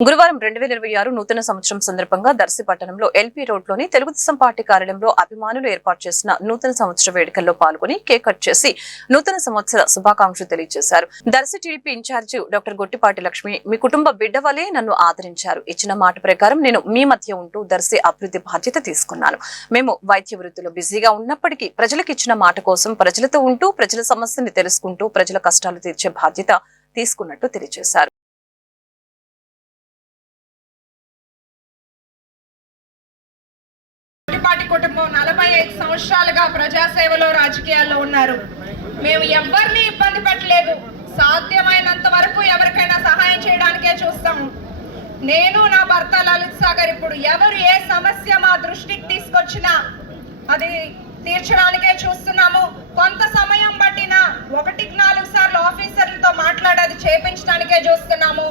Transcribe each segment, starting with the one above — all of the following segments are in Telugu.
గురువారం 2026 నూతన సంవత్సరం సందర్భంగా దర్శి పట్టణంలో ఎల్పీ రోడ్లోని తెలుగుదేశం పార్టీ కార్యాలయంలో అభిమానులు ఏర్పాటు చేసిన నూతన సంవత్సర వేడుకల్లో పాల్గొని కేక్ కట్ చేసి నూతన సంవత్సర శుభాకాంక్షలు తెలియజేశారు. దర్శి టీడీపీ ఇన్ఛార్జి డాక్టర్ గొట్టిపాటి లక్ష్మి మీ కుటుంబ బిడ్డ వలే నన్ను ఆదరించారు. ఇచ్చిన మాట ప్రకారం నేను మీ మధ్య ఉంటూ దర్శి అభివృద్ధి బాధ్యత తీసుకున్నాను. మేము వైద్య వృత్తిలో బిజీగా ఉన్నప్పటికీ ప్రజలకు ఇచ్చిన మాట కోసం ప్రజలతో ఉంటూ ప్రజల సమస్యని తెలుసుకుంటూ ప్రజల కష్టాలు తీర్చే బాధ్యత తీసుకున్నట్టు తెలియజేశారు. కుటుంబం 45 సంవత్సరాలుగా ప్రజాసేవలో రాజకీయాల్లో ఉన్నారు. మేము ఎవరిని ఇబ్బంది పెట్టలేదు. సాధ్యమైనంత వరకు ఎవరికైనా సహాయం చేయడానికే చూస్తాము. నేను నా భర్త లలిత్ సాగర్ ఇప్పుడు ఎవరు ఏ సమస్య మా దృష్టికి తీసుకొచ్చినా అది తీర్చడానికే చూస్తున్నాము. కొంత సమయం పట్టినా 1-4 సార్లు ఆఫీసర్లతో మాట్లాడేది చేపించడానికే చూస్తున్నాము.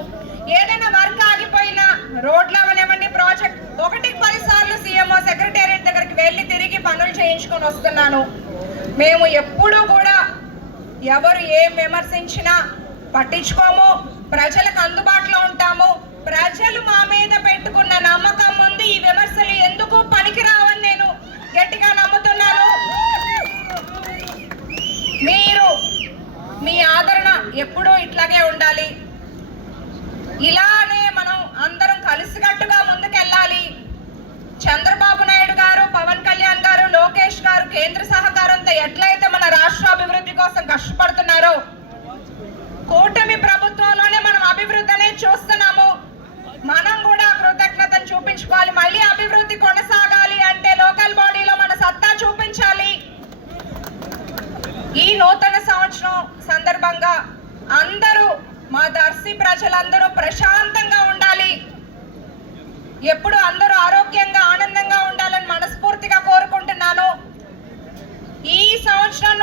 ఏదైనా వర్క్ ఆగిపోయినా రోడ్లు అవనివ్వండి, ప్రాజెక్ట్ 1-10 సార్లు సీఎంఓ సెక్రటేరియట్ దగ్గరికి వెళ్ళి తిరిగి పనులు చేయించుకొని వస్తున్నాను. మేము ఎప్పుడూ కూడా ఎవరు ఏం విమర్శించినా పట్టించుకోము. ప్రజలకు అందుబాటులో ఉంటాము. ప్రజలు మా మీద పెట్టుకున్న నమ్మకం ముందు ఈ విమర్శలు ఎందుకు పనికిరావని నేను గట్టిగా నమ్ముతున్నాను. మీరు మీ ఆదరణ ఎప్పుడూ ఇట్లాగే ఉండాలి. ఇలానే మనం అందరం కలిసికట్టుగా ముందుకెళ్ళాలి. చంద్రబాబు నాయుడు గారు, పవన్ కళ్యాణ్ గారు, లోకేష్ గారు కేంద్ర సహకారంతో ఎట్లయితే మన రాష్ట్ర అభివృద్ధి కోసం కష్టపడుతున్నారో కూటమి ప్రభుత్వంలోనే మనం అభివృద్ధి అనేది చూస్తున్నాము. మనం కూడా కృతజ్ఞతను చూపించుకోవాలి. మళ్ళీ అభివృద్ధి కొనసాగాలి అంటే లోకల్ బాడీలో మన సత్తా చూపించాలి. ఈ నూతన సంవత్సరం సందర్భంగా అందరూ మా దర్శి ప్రజలందరూ ప్రశాంతంగా ఉండాలి. ఎప్పుడు అందరూ ఆరోగ్యంగా ఆనందంగా ఉండాలని మనస్ఫూర్తిగా కోరుకుంటున్నాను. ఈ సంవత్సరం